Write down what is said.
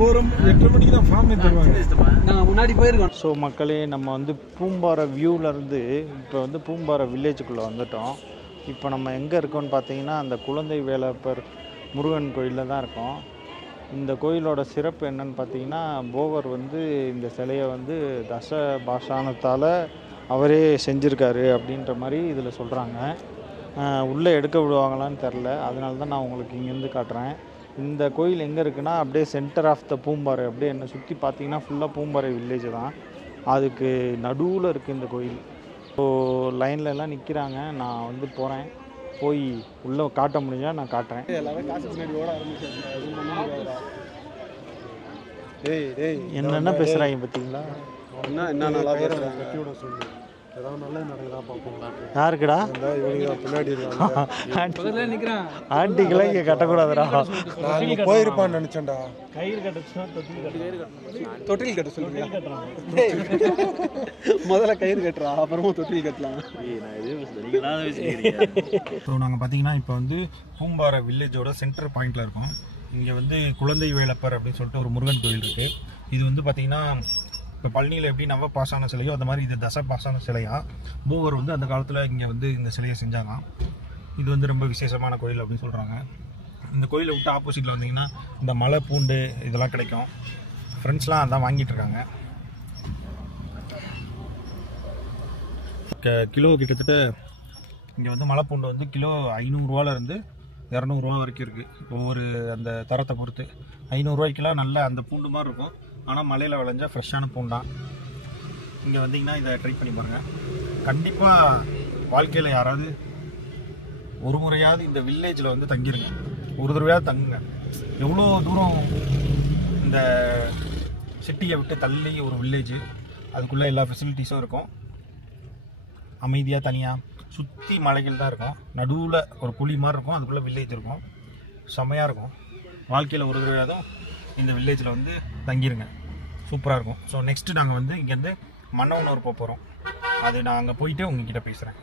8 மணிக்கு தான் ஃபார்ம் தருவாங்க. நாங்கள் முன்னாடி போயிருக்கோம். ஸோ மக்களே, நம்ம வந்து பூம்பாறை வியூவிலேருந்து இப்போ வந்து பூம்பாறை வில்லேஜுக்குள்ளே வந்துட்டோம். இப்போ நம்ம எங்கே இருக்கோம்னு பார்த்தீங்கன்னா, அந்த குழந்தை வேலப்பர் முருகன் கோயிலில் தான் இருக்கோம். இந்த கோயிலோட சிறப்பு என்னன்னு பார்த்தீங்கன்னா, போகர் வந்து இந்த சிலையை வந்து தச பாஷாணத்தால் அவரே செஞ்சுருக்காரு அப்படின்ற மாதிரி இதில் சொல்கிறாங்க. உள்ளே எடுக்க விடுவாங்களான்னு தெரில, அதனால தான் நான் உங்களுக்கு இங்கேருந்து காட்டுறேன். இந்த கோயில் எங்கே இருக்குன்னா, அப்படியே சென்டர் ஆஃப் த பூம்பாறை. அப்படியே என்னை சுற்றி பார்த்தீங்கன்னா ஃபுல்லாக பூம்பாறை வில்லேஜ் தான். அதுக்கு நடுவில் இருக்குது இந்த கோயில். ஸோ லைனில் எல்லாம் நிற்கிறாங்க. நான் வந்து போகிறேன், போய் உள்ளே காட்ட முடிஞ்சால் நான் காட்டுறேன். எல்லாரும் காசு பின்னாடி ஓட ஆரம்பிச்சாங்க. என்னென்ன பேசுகிறாங்க பார்த்தீங்களா? என்ன நல்லா பேசுகிறாங்க. கட்டியோட சொல்லு, ஏதாவது நல்லது நடக்குதா பார்ப்போம். யாருக்குடா? இவங்க பின்னாடி இருக்காங்க. ஆண்டிக்கெல்லாம் இங்கே கட்டக்கூடாதுடா. நான் போயிருப்பான்னு நினச்சேன்டா. கயிறு கட்டுச்சுன்னா தொட்டில் கட்ட சொல்லுங்க. முதல்ல கயிறு கட்டுறா, அப்புறமா தொட்டில் கட்டலாம். ஸோ நாங்கள் பார்த்தீங்கன்னா இப்போ வந்து பூம்பாறை வில்லேஜோட சென்டர் பாயிண்டில் இருக்கோம். இங்கே வந்து குழந்தை வேலப்பர் அப்படின்னு சொல்லிட்டு ஒரு முருகன் கோயில் இருக்குது. இது வந்து பார்த்திங்கன்னா, இப்போ பழனியில் எப்படி நவ பாசான சிலையோ அந்த மாதிரி இது தச பாசான சிலையா. போகர் வந்து அந்த காலத்தில் இங்கே வந்து இந்த சிலையை செஞ்சாங்க. இது வந்து ரொம்ப விசேஷமான கோயில் அப்படின்னு சொல்கிறாங்க. இந்த கோயிலை விட்டு ஆப்போசிட்டில் வந்தீங்கன்னா இந்த மலை பூண்டு இதெல்லாம் கிடைக்கும். ஃப்ரெண்ட்ஸ்லாம் அதான் வாங்கிட்டு இருக்காங்க. கிலோ கிட்டத்தட்ட இங்கே வந்து மலை பூண்டு வந்து கிலோ 500 ரூபாலேருந்து 200 ரூபா வரைக்கும் இருக்குது. ஒவ்வொரு அந்த தரத்தை பொறுத்து 500 ரூபாய்க்கெல்லாம் நல்ல அந்த பூண்டு மாதிரி இருக்கும். ஆனால் மலையில் விளைஞ்சா ஃப்ரெஷ்ஷான பூண்டான். இங்கே வந்தீங்கன்னா இதை ட்ரை பண்ணி பாருங்கள். கண்டிப்பாக வாழ்க்கையில் யாராவது ஒரு முறையாவது இந்த வில்லேஜில் வந்து தங்கிருங்க. ஒரு தடவையாவது தங்குங்க. எவ்வளோ தூரம் இந்த சிட்டியை விட்டு தள்ளி ஒரு வில்லேஜு, அதுக்குள்ளே எல்லா ஃபெசிலிட்டிஸும் இருக்கும். அமைதியாக தனியாக சுற்றி மலைகள் தான் இருக்கும். நடுவில் ஒரு குழி மாதிரி இருக்கும், அதுக்குள்ளே வில்லேஜ் இருக்கும். செம்மையாக இருக்கும். வாழ்க்கையில் ஒரு தடவையாதும் இந்த வில்லேஜில் வந்து தங்கிருங்க. சூப்பராக இருக்கும். ஸோ நெக்ஸ்ட்டு நாங்கள் வந்து இங்கேருந்து மன்னவனூர் போக போகிறோம். அது நான் அங்கே போயிட்டு உங்ககிட்ட பேசுகிறேன்.